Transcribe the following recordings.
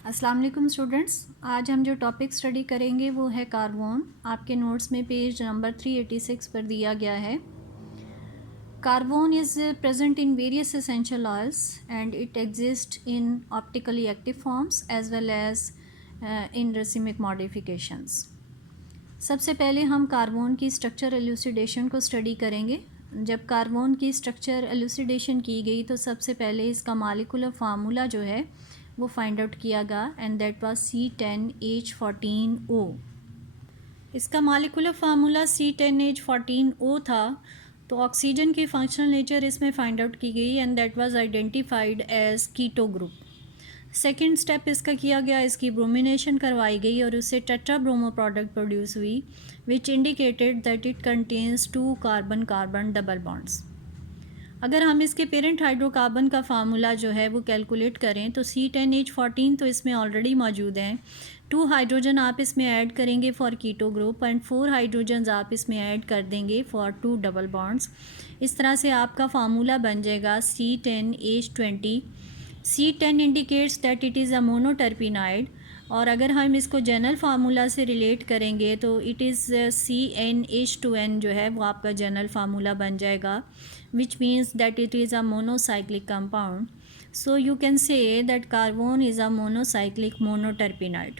अस्सलाम वालेकुम स्टूडेंट्स। आज हम जो टॉपिक स्टडी करेंगे वो है कार्बन। आपके नोट्स में पेज नंबर 386 पर दिया गया है। Carbon is present in various essential oils and it exist in optically active forms as well as in racemic modifications. सबसे पहले हम कार्बन की स्ट्रक्चर एलुसिडेशन को स्टडी करेंगे। जब कार्बन की स्ट्रक्चर एलुसिडेशन की गई तो सबसे पहले इसका मॉलिक्यूलर फार्मूला जो है वो फाइंड आउट किया गया एंड दैट वाज C10H14O। इसका मॉलिक्यूलर फार्मूला C10H14O था। तो ऑक्सीजन की फंक्शनल नेचर इसमें फाइंड आउट की गई and that was identified as keto group. Second step इसका किया गया, इसकी ब्रोमिनेशन करवाई गई और उससे टेट्रा ब्रोमो प्रोडक्ट प्रोड्यूस हुई which indicated that it contains 2 carbon carbon double bonds. अगर हम इसके पेरेंट हाइड्रोकार्बन का फार्मूला जो है वो कैलकुलेट करें तो C10H14 तो इसमें ऑलरेडी मौजूद हैं। 2 हाइड्रोजन आप इसमें ऐड करेंगे for keto group and 4 hydrogen आप इसमें ऐड कर देंगे फॉर 2 डबल बॉन्ड्स। इस तरह से आपका फार्मूला बन जाएगा C10H20। C10 indicates that it is a monoterpenoid और अगर हम इसको जनरल फार्मूला से रिलेट करेंगे तो इट इज़ CnH2n जो है वो आपका जनरल फार्मूला बन जाएगा which means that it is a monocyclic compound. So you can say that carbon is a monocyclic monoterpenoid.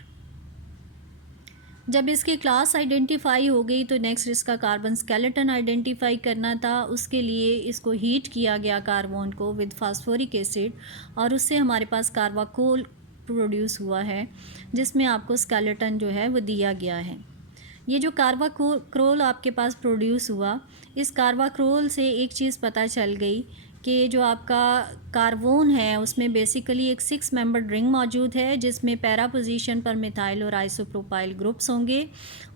जब इसकी क्लास आइडेंटिफाई हो गई तो नेक्स्ट इसका कार्बन स्केलेटन आइडेंटिफाई करना था। उसके लिए इसको हीट किया गया कार्बन को विद फास्फोरिक एसिड और उससे हमारे पास कार्बाकोल प्रोड्यूस हुआ है जिसमें आपको स्केलेटन जो है वो दिया गया है। ये जो कार्बाक्रोल आपके पास प्रोड्यूस हुआ, इस कार्बाक्रोल से एक चीज़ पता चल गई कि जो आपका कार्बन है उसमें बेसिकली एक 6 मेंबर्ड रिंग मौजूद है जिसमें पैरा पोजीशन पर मिथाइल और आइसोप्रोपाइल ग्रुप्स होंगे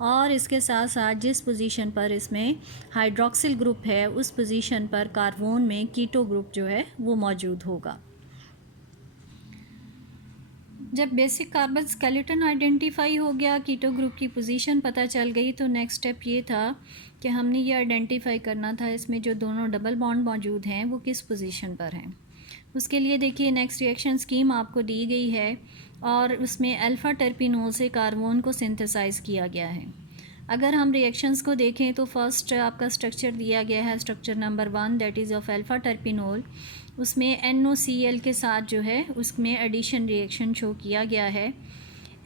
और इसके साथ साथ जिस पोजीशन पर इसमें हाइड्रोक्सिल ग्रुप है उस पोजीशन पर कार्बन में कीटो ग्रुप जो है वो मौजूद होगा। जब बेसिक कार्बन स्केलेटन आइडेंटिफाई हो गया, कीटो ग्रुप की पोजीशन पता चल गई, तो नेक्स्ट स्टेप ये था कि हमने ये आइडेंटिफाई करना था इसमें जो दोनों डबल बॉन्ड मौजूद हैं वो किस पोजीशन पर हैं। उसके लिए देखिए नेक्स्ट रिएक्शन स्कीम आपको दी गई है और उसमें अल्फ़ा टर्पिनोल से कार्बन को सिंथेसाइज किया गया है। अगर हम रिएक्शंस को देखें तो फर्स्ट आपका स्ट्रक्चर दिया गया है, structure number 1 that is of alpha terpineol. उसमें NOCl के साथ जो है उसमें एडिशन रिएक्शन शो किया गया है।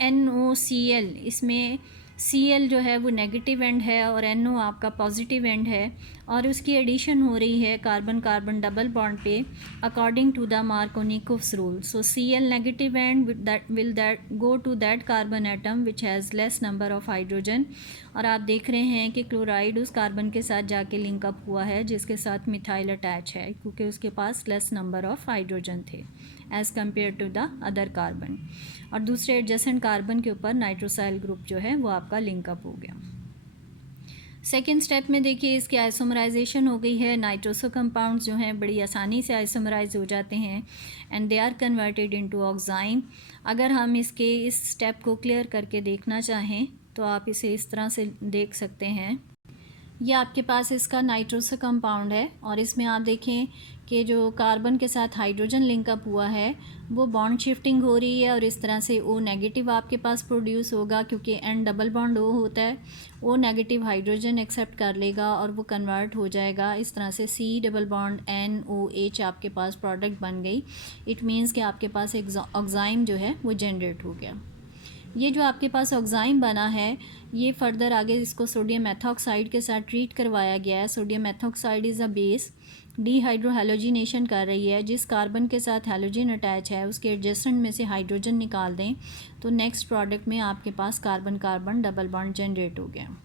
NOCl, इसमें Cl जो है वो नेगेटिव एंड है और NO आपका पॉजिटिव एंड है और उसकी एडिशन हो रही है कार्बन कार्बन डबल बॉन्ड पे according to the Markovnikov's rule. So Cl negative end will go to that carbon atom which has less number of hydrogen. और आप देख रहे हैं कि क्लोराइड उस कार्बन के साथ जाके लिंकअप हुआ है जिसके साथ मिथाइल अटैच है क्योंकि उसके पास लेस नंबर ऑफ हाइड्रोजन थे as compare to the other carbon. और दूसरे एडजेसेंट कार्बन के ऊपर नाइट्रोसाइल ग्रुप जो है वो आपका लिंकअप हो गया। सेकेंड स्टेप में देखिए इसकी आइसोमराइजेशन हो गई है। नाइट्रोसो कंपाउंड्स जो हैं बड़ी आसानी से आइसोमराइज हो जाते हैं and they are converted into oxime. अगर हम इसके इस स्टेप को क्लियर करके देखना चाहें तो आप इसे इस तरह से देख सकते हैं। ये आपके पास इसका नाइट्रोसो कंपाउंड है और इसमें आप देखें कि जो कार्बन के साथ हाइड्रोजन लिंकअप हुआ है वो बॉन्ड शिफ्टिंग हो रही है और इस तरह से O नेगेटिव आपके पास प्रोड्यूस होगा क्योंकि N डबल बॉन्ड O होता है। O नेगेटिव हाइड्रोजन एक्सेप्ट कर लेगा और वो कन्वर्ट हो जाएगा। इस तरह से C डबल बॉन्ड NOH आपके पास प्रोडक्ट बन गई। इट मीन्स कि आपके पास एक ऑक्साइम जो है वो जनरेट हो गया। ये जो आपके पास ऑक्साइम बना है ये फर्दर आगे इसको सोडियम मेथॉक्साइड के साथ ट्रीट करवाया गया है। Sodium methoxide is a base dehydrohalogenation कर रही है। जिस कार्बन के साथ हेलोजन अटैच है उसके एडजेसेंट में से हाइड्रोजन निकाल दें तो नेक्स्ट प्रोडक्ट में आपके पास carbon carbon double bond generate हो गया।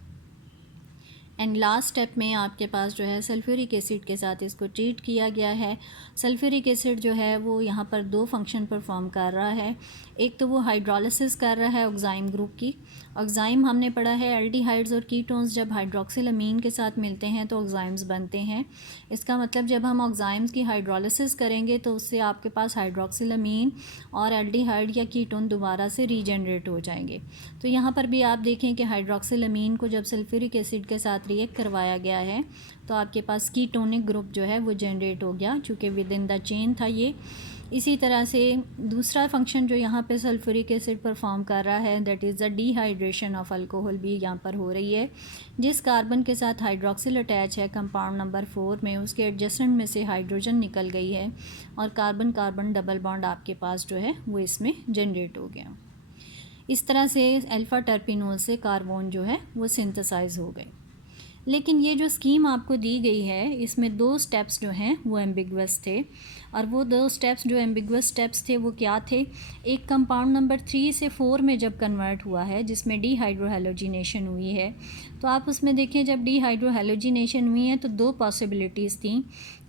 एंड लास्ट स्टेप में आपके पास जो है सल्फ्यूरिक एसिड के साथ इसको ट्रीट किया गया है। सल्फ्यूरिक एसिड जो है वो यहाँ पर 2 फंक्शन परफॉर्म कर रहा है। एक तो वो हाइड्रोलिसिस कर रहा है ऑक्साइम ग्रुप की। ऑक्साइम हमने पढ़ा है एल्डिहाइड्स और कीटोन्स जब हाइड्रोक्सिल अमीन के साथ मिलते हैं तो ऑक्साइम्स बनते हैं। इसका मतलब जब हम ऑक्साइम्स की हाइड्रोलिसिस करेंगे तो उससे आपके पास हाइड्रोक्सिल अमीन और एल्डिहाइड या कीटोन दोबारा से रीजनरेट हो जाएंगे। तो यहाँ पर भी आप देखें कि हाइड्रोक्सिल अमीन को जब सल्फ्यूरिक एसिड के साथ रिएक्ट करवाया गया है तो आपके पास कीटोनिक ग्रुप जो है वो जनरेट हो गया चूँकि विद इन द चेन था ये। इसी तरह से दूसरा फंक्शन जो यहाँ पे सल्फ्यूरिक एसिड परफॉर्म कर रहा है that is the dehydration of alcohol भी यहाँ पर हो रही है। जिस कार्बन के साथ हाइड्रोक्सिल अटैच है कंपाउंड नंबर 4 में, उसके एडजेसेंट में से हाइड्रोजन निकल गई है और कार्बन कार्बन डबल बॉन्ड आपके पास जो है वो इसमें जनरेट हो गया। इस तरह से अल्फ़ा टर्पिनोल से कार्बोन जो है वो सिंथेसाइज हो गए। लेकिन ये जो स्कीम आपको दी गई है इसमें 2 स्टेप्स जो हैं वो एम्बिगुअस थे, और वो 2 स्टेप्स जो एम्बिगुअस स्टेप्स थे वो क्या थे। एक कंपाउंड नंबर 3 से 4 में जब कन्वर्ट हुआ है जिसमें डीहाइड्रोहेलोजिनेशन हुई है, तो आप उसमें देखें जब डीहाइड्रोहेलोजिनेशन हुई है तो 2 पॉसिबिलिटीज़ थी।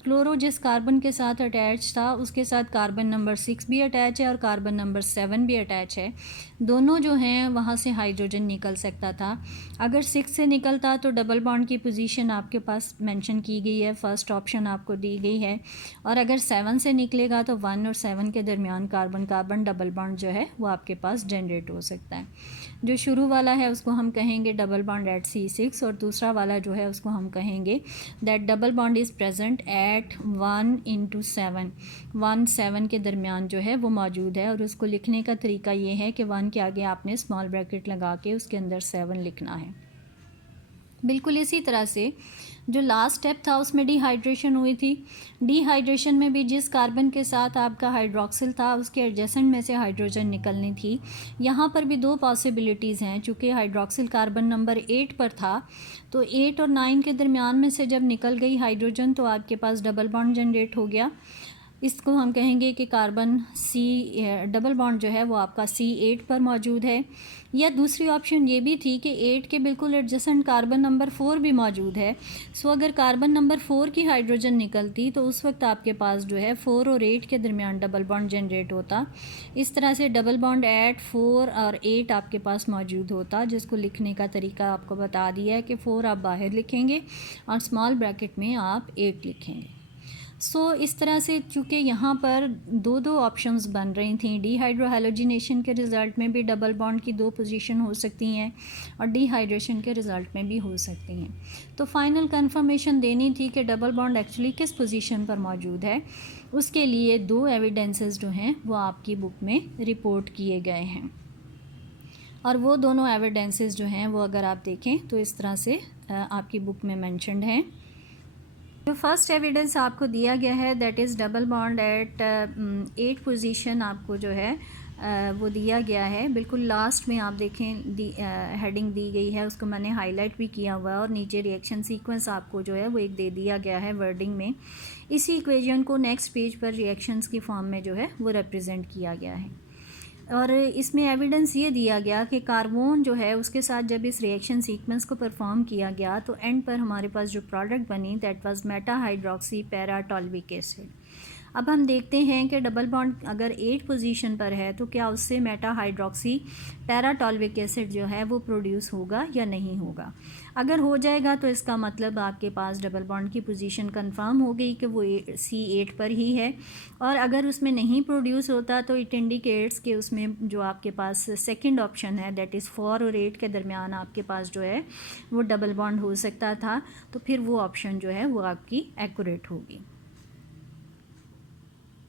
क्लोरो जिस कार्बन के साथ अटैच था उसके साथ कार्बन नंबर 6 भी अटैच है और कार्बन नंबर 7 भी अटैच है। दोनों जो हैं वहाँ से हाइड्रोजन निकल सकता था। अगर 6 से निकलता तो डबल बॉन्ड की पोजीशन आपके पास मेंशन की गई है, फर्स्ट ऑप्शन आपको दी गई है। और अगर 7 से निकलेगा तो 1 और 7 के दरमियान कार्बन कार्बन डबल बॉन्ड जो है वो आपके पास जनरेट हो सकता है। जो शुरू वाला है उसको हम कहेंगे डबल बॉन्ड एट C6 और दूसरा वाला जो है उसको हम कहेंगे that double bond is present at 1 × 7 के दरमियान जो है वो मौजूद है। और उसको लिखने का तरीका ये है कि 1 के आगे आपने स्मॉल ब्रैकेट लगा के उसके अंदर 7 लिखना है। बिल्कुल इसी तरह से जो लास्ट स्टेप था उसमें डिहाइड्रेशन हुई थी। डिहाइड्रेशन में भी जिस कार्बन के साथ आपका हाइड्रोक्सिल था उसके एडजेसेंट में से हाइड्रोजन निकलनी थी। यहाँ पर भी 2 पॉसिबिलिटीज़ हैं। चूँकि हाइड्रोक्सिल कार्बन नंबर 8 पर था तो 8 और 9 के दरमियान में से जब निकल गई हाइड्रोजन तो आपके पास डबल बॉन्ड जनरेट हो गया। इसको हम कहेंगे कि कार्बन डबल बॉन्ड जो है वो आपका C8 पर मौजूद है। या दूसरी ऑप्शन ये भी थी कि 8 के बिल्कुल एडजेसेंट कार्बन नंबर 4 भी मौजूद है। सो अगर कार्बन नंबर 4 की हाइड्रोजन निकलती तो उस वक्त आपके पास जो है 4 और 8 के दरमियान डबल बॉन्ड जनरेट होता। इस तरह से डबल बॉन्ड एट 4 और 8 आपके पास मौजूद होता, जिसको लिखने का तरीका आपको बता दिया है कि 4 आप बाहर लिखेंगे और स्मॉल ब्रैकेट में आप 8 लिखेंगे। इस तरह से चूँकि यहाँ पर 2 ऑप्शंस बन रही थी, डिहाइड्रोहेलोजिनेशन के रिज़ल्ट में भी डबल बॉन्ड की 2 पोजीशन हो सकती हैं और डिहाइड्रेशन के रिज़ल्ट में भी हो सकती हैं। तो फाइनल कंफर्मेशन देनी थी कि डबल बॉन्ड एक्चुअली किस पोजीशन पर मौजूद है। उसके लिए 2 एविडेंसेस जो हैं वो आपकी बुक में रिपोर्ट किए गए हैं, और वो दोनों एविडेंसेस जो हैं वो अगर आप देखें तो इस तरह से आपकी बुक में मेंशन्ड हैं। जो फर्स्ट एविडेंस आपको दिया गया है that is double bond at 8 position आपको जो है वो दिया गया है। बिल्कुल लास्ट में आप देखें हेडिंग दी गई है, उसको मैंने हाईलाइट भी किया हुआ है और नीचे रिएक्शन सीक्वेंस आपको जो है वो एक दे दिया गया है वर्डिंग में। इसी इक्वेशन को नेक्स्ट पेज पर रिएक्शंस की फॉर्म में जो है वो रिप्रेजेंट किया गया है। और इसमें एविडेंस ये दिया गया कि कार्बन जो है उसके साथ जब इस रिएक्शन सीक्वेंस को परफॉर्म किया गया तो एंड पर हमारे पास जो प्रोडक्ट बनी that was meta hydroxy para toluic acid. अब हम देखते हैं कि डबल बॉन्ड अगर 8 पोजीशन पर है तो क्या उससे Meta hydroxy para toluic acid जो है वो प्रोड्यूस होगा या नहीं होगा। अगर हो जाएगा तो इसका मतलब आपके पास डबल बॉन्ड की पोजीशन कंफर्म हो गई कि वो C8 पर ही है। और अगर उसमें नहीं प्रोड्यूस होता तो इट इंडिकेट्स कि उसमें जो आपके पास सेकंड ऑप्शन है दैट इज़ 4 और 8 के दरमियान आपके पास जो है वो डबल बॉन्ड हो सकता था, तो फिर वो ऑप्शन जो है वो आपकी एक्यूरेट होगी।